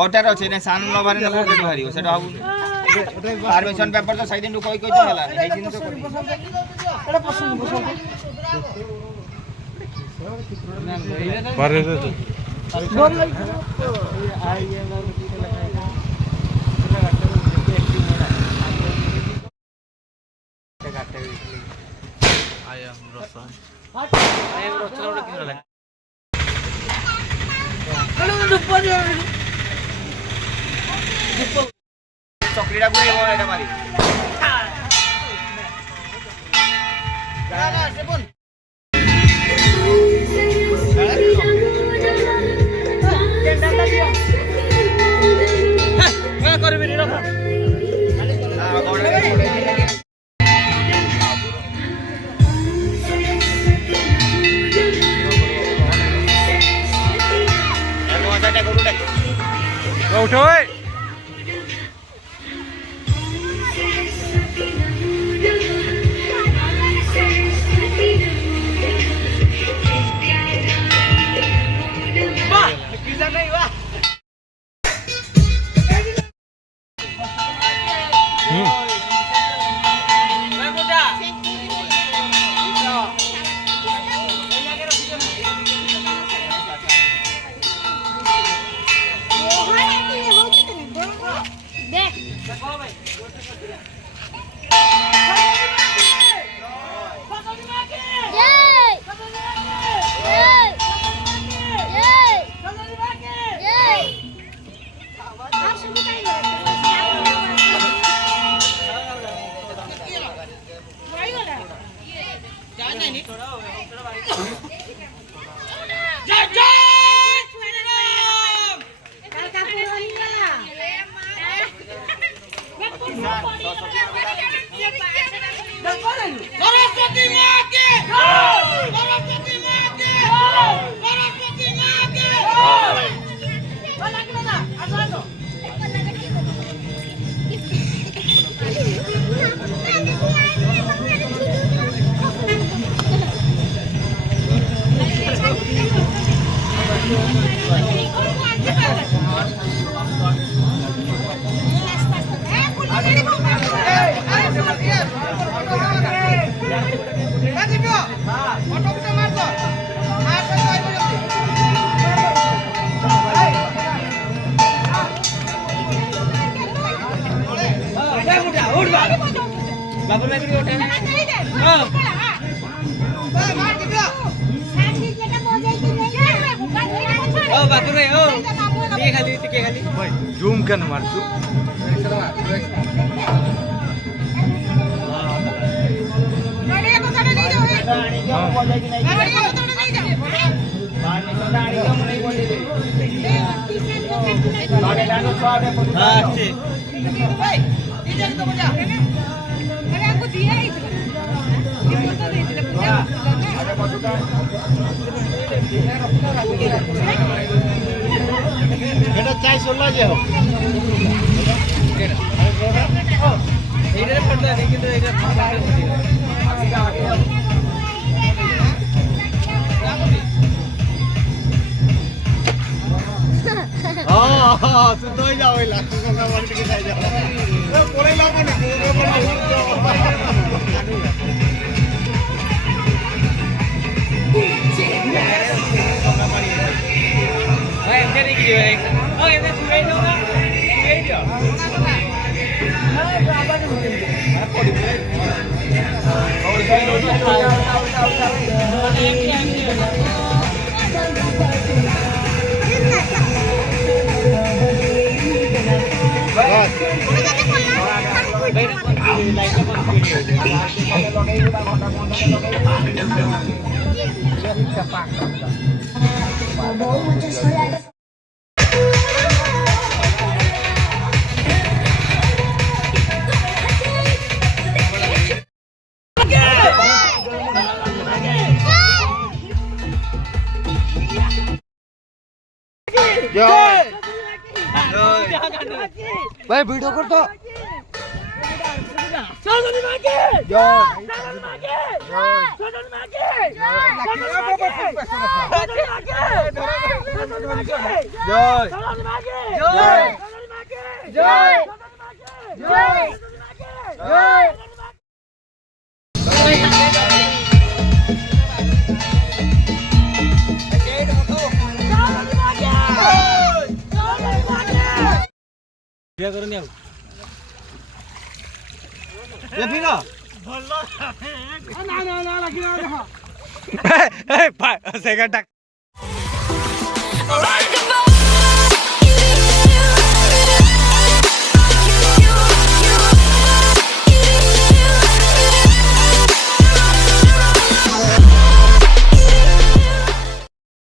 ওটার আছে না সান লভারে না কোটে হারিও সেটা হবু পারমিশন পেপার তো সাইদিন কই কই তো হলা এই দিন তো এটা পছন্দ পছন্দ পারে রে বল লাই আয়াম রসা ওটা কি লাগে চকরিটা গুলি বল এটা মারি না সেবন কেন্ডাটা দিও হ্যাঁ করবি নি রাখো হ্যাঁ গড়ে গড়ে উঠো ওই বাহ পিজা নাই বাহ सरस्वती माँ के सरस्वती माँ के सरस्वती माँ के बाबू मैं भी उठा हां ओ बाबू रे ओ के खाली भाई जूम कर मारछु गाड़ी को तड़े नहीं जाओ गाड़ी को बोले कि नहीं गाड़ी को तड़े नहीं जाओ बाहर निकल गाड़ी को नहीं बोले गाड़ी डालो स्वाद है हां ठीक भाई इधर तो बजा अरे आपको दिया है इधर ये फोटो दे दे पूजा अरे फोटो এটা চাই চলা যে হোক এইটারে ফটো আছে কিন্তু এটা হ্যাঁ সুন্দর যাও ওই লাখ টাকা বাড়ি থেকে যাই যাও পরে লাগবে না भाई वीडियो कर तो सोनू मागे जय सोनू मागे जय सोनू मागे जय सोनू मागे सोनू मागे जय सोनू मागे जय सोनू मागे जय जय जय क्या करून येऊ सेकंड टाक